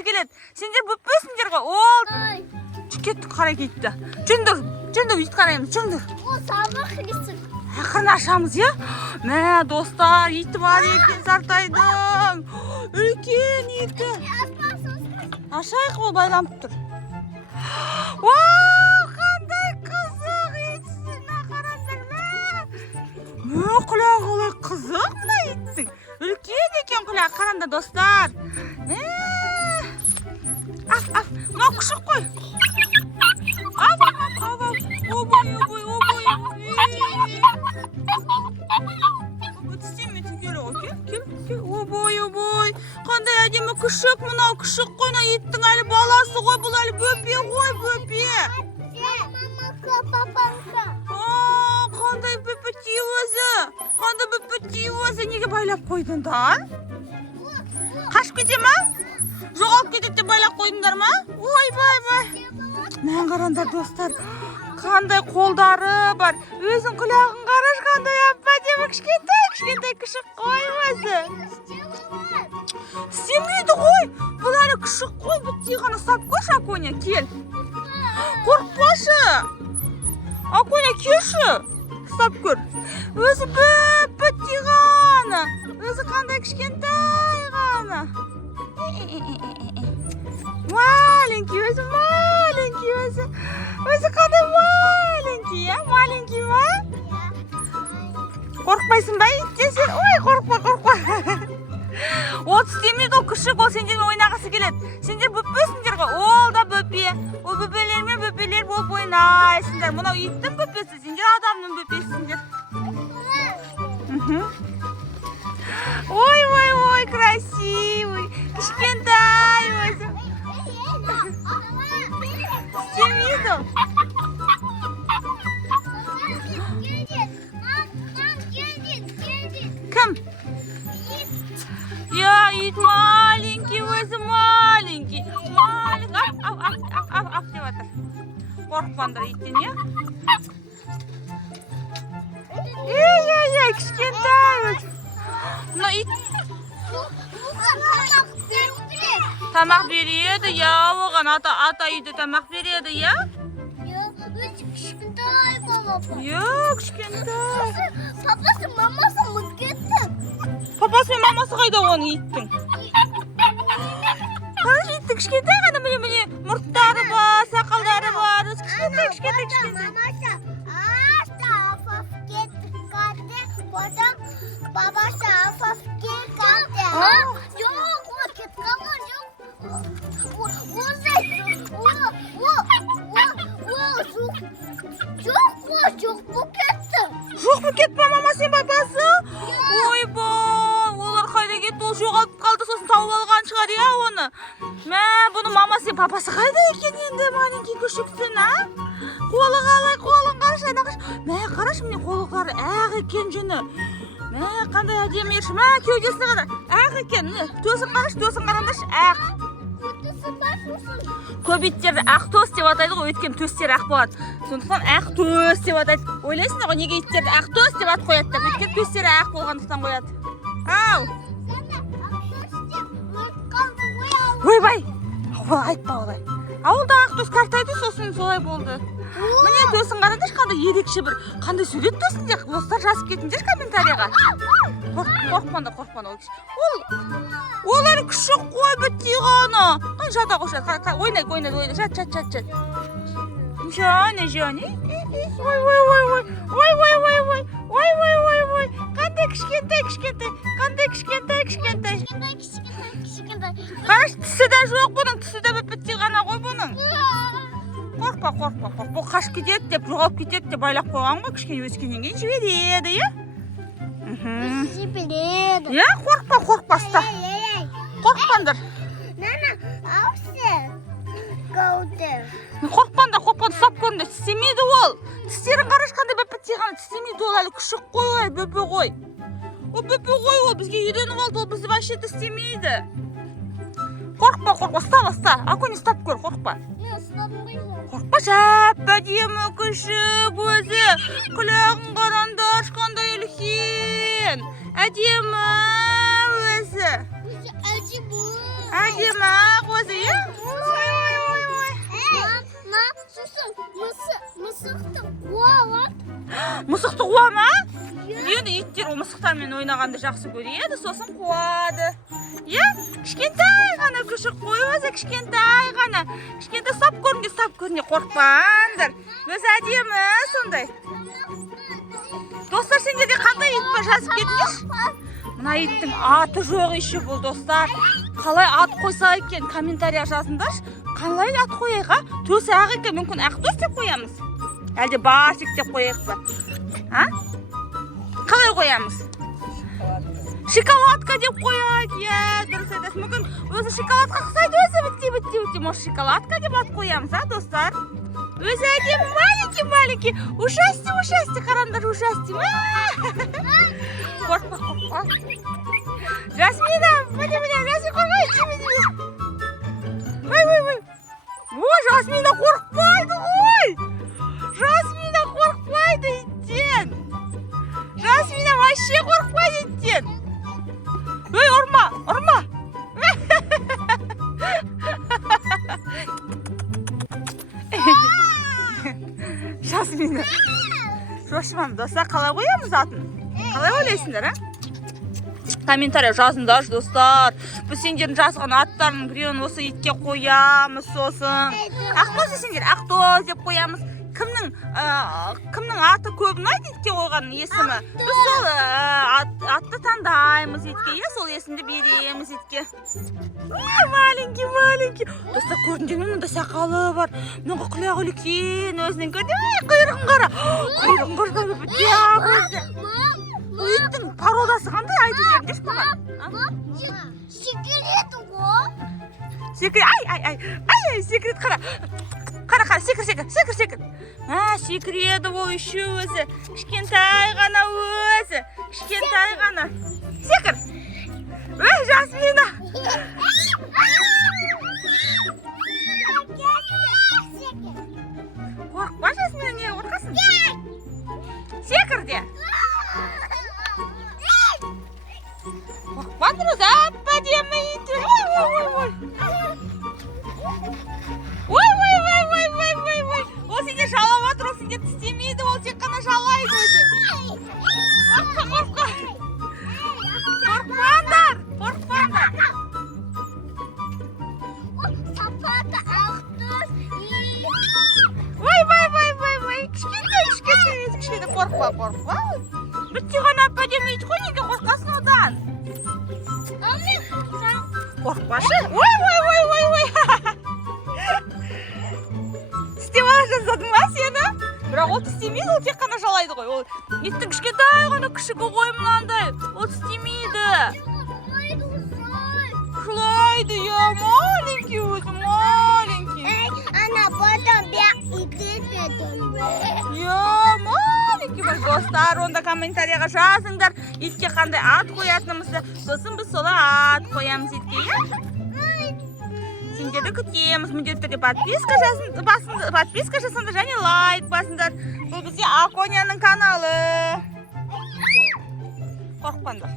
ойнағысы келеді. Сендер бөппесіңдер ғой. Ол кеттік қарай кетті. Жүндір ит қараймыз, жүндір. О, сабақ кірсін. Ақырын ашамыз, иә? Мә, достар, иті бар екен Сартайдың. Үлкен иті. Ашайық, ол байланып тұр. Вау, қандай қызық итсіне қараңдар, мә. Құлағы олай қызық мына иттің. Үлкен екен құлағы, қараңдар достар. Аф, мынау күшік қой. Обой, қандай әдемі күшік, мынау күшік қой, мына иттің әлі баласы ғой, бұл әлі бөпе ғой, бөпе. Қандай бөпетей өзі, неге байлап қойдыңдар? Қашып кете ма? Жоғалып кетеді деп байлап қойдыңдар ма? Ой. Мән қараңдар достар, қандай қолдары бар. Өзің құлағын қараш, қандай әп-әдемі кішкентай күшік қой өзі. Істемейді ғой. Бұл әлі күшік қой, бүттей ғана ұстап көрші, Аконя, кел. Қорықпашы. Аконя, келші. Ұстап көр. Өзі бүттей ғана. Өзі қандай кішкентай ғана. Маленький өзі. Өзі қандай маленький, я? Маленький ма? Қорықпайсың ба иттен сен? Ой, қорықпа. Ол істемейді, ол күшік, ол сендермен ойнағысы келеді. Сендер бөппесіңдер ғой, ол да бөпе. Ол бөпелермен бөпелер болып ойнайсыңдар. Мынау иттің бөпесі, сендер адамның бөпесіңдер. Ой, красивый. Кішкентай өзі. Істемейді. Кім? Я, ит маленький, өзі маленький. Аф деп атыр. Қорықпаңдар иттен, я? Кішкентай өзі. Мына ит тамақ береді, я, оған ата иті тамақ береді, я? Өзі кішкентай балапа. Я, кішкентай. Папасы, мамасы ұмыт кетті. Папасы мен мамасы қайда оның иттің? Қарашы, иттің кішкентай ғана, міне мұрттары бар, сақалдары бар. Кішкентай. Мамасы афaf кетті қарды, потом бабасы афaf кетті. Жоқ, ол кетті қалған жоқ. Жоқ, бұл кетті. Жоқ бұл кетті мамасы мен папасы? Ойбай, олар қайда кетті, ол жоғалып қалды, сосын тауып алған шығар, я, оны. Мә, бұны мамасы мен папасы қайда екен енді, маленький күшіктің, а? Қолы қалай, қолын қарашы, мә, қарашы, міне қолықтары ақ екен жүні. Мә, қандай әдемі ерші, мә, кеудесіне қада, ақ екен, төсін қараңдаршы, ақ. Көп иттерді ақ төс деп атайды ғой, өйткені төстері ақ болады. Сондықтан ақ төс деп атайды. Ойлайсың ғой, неге иттерді ақ төс деп ат қояды деп, өйткені төстері ақ болғандықтан қояды. Ау! Ойбай! Айтпа олай. Ауылда ақ төс картайды, сосын солай болды. Міне төсін қараңдаршы, қандай ерекше бір, қандай сурет төсінде, достар жазып кетіңдерші комментарияға. Қорықпаңдар. Ол әлі күшік қой, бүттей ғана. Жата қошады, ойнайды, жат. Жаны. Ой. Қандай кішкентай. Қараш, тісі де жоқ бұның, тісі де бүттей ғана ғой бұның. Қорықпа. Бұл қашып кетеді деп, жоғалып кетеді деп байлап қойған ғой, кішкене өскеннен кейін жібереді, я? Жібереді. Я, қорықпа, ұста. Қорықпаңдар. Нана, аусы. Қауды. Қорықпаңдар, ұстап көріңдер, тістемейді ол. Тістерін қараш, қандай бөпетей ғана, тістемейді ол, әлі күшік қой, бөпе ғой. Ол бөпе ғой, ол бізге үйреніп алды, ол бізді вообще тістемейді. Қорықпа, ұста. Аконя, ұстап көр, қорықпа. Қорықпа, әп-әдемі күшік өзі. Құлағын қараңдар, қандай үлкен. Әдемі өзі. Әдемі өзі, иә? Ой. Susun, мысықты қуалап. Мысықты қуа ма? Енді иттер о мысықтармен ойнағанды жақсы көреді, сосын қуады. Иә? Кішкентай ғана күшік қой өзі, кішкентай ғана. Кішкентай сап көрінге қорықпаңдар. Өзі әдемі сондай. Достар, сендерде қандай ит бар жазып кетіңдер? Мына иттің аты жоқ еще бұл, достар. Қалай ат қойса екен, комментария жазыңдаршы. Қалай ат қояйға? Төсі ақ екен, мүмкін ақ төс деп қоямыз. Әлде барсик деп қояйық ба? Қалай қоямыз? Шоколадка деп қояйық, иә, дұрыс айтасыз. Мүмкін өзі шоколадқа ұқсайды, өзі бітті. Может, шоколадка деп ат қоямыз, достар? Өзі әдемі маленький. Ушасти, қараңдар, ушасти. Қорқпа. Жасмина, міне, Жасмин қорқпай, тиме. Ой. Ой, Жасмина қорқпайды ғой. Жасмина қорқпайды иттен. Жасмина вообще қорқпайды иттен. Ой, ұрма. Жасмина. Шошымам, достар, қалай қоямыз атын? Қалай ойлайсыңдар, комментария жазыңдар, достар. Біз сендердің жазған аттарының біреуін осы итке қоямыз, сосын. Ақтоз десеңдер, Ақтоз деп қоямыз. Кімнің аты көп ұнайды итке қойған есімі? Біз сол атты таңдаймыз итке, сол есімді береміз итке. Маленький. Достар, көрдіңдер ме, мұнда сақалы бар. Мұнға құлағы үлкен, өзінен көрді ме? Құйрығын қара. Құйрығын қара, иттің пародасы қандай айтып жіберіңдерші маған? Секрет ғой. Секрет, ай, секрет қара. Қара, секір. Секрет ол еще өзі. Кішкентай ғана өзі. Секір. Ой, Жасмина. Қорқпа, Жасмина, не қорқасың? Секір де. Қорқпадыр өзі, әп-әдемі ит. Ой. Ол сендер жалап отыр, ол сендер тістемейді, ол тек қана жалайды өзі. Қорқпа. Қорқпаңдар. Сапаты ақтыз. Ой. Кішкентай, қорқпа. Бітті ғана әп-әдемі ит қой, неге қорқасың одан? Қорқпашы. Ой. Тістеп ала жаздадың ба сені? Бірақ ол тістемейді, ол тек қана жалайды ғой. Ол иттің кішкентай ғана күшігі ғой мынандай. Ол тістемейді. Жылайды, я маленький өзі, Ана, потом бәк итетеді. Я маленький бір достар, онда комментарияға жазыңдар. Итке қандай ат қоятынымызды, сосын біз солай ат қоямыз итке, иә? Сендерді күтеміз, міндетті түрде подписка жасаңдар және лайк басыңдар. Бұл бізде Аконяның каналы. Қорқпаңдар.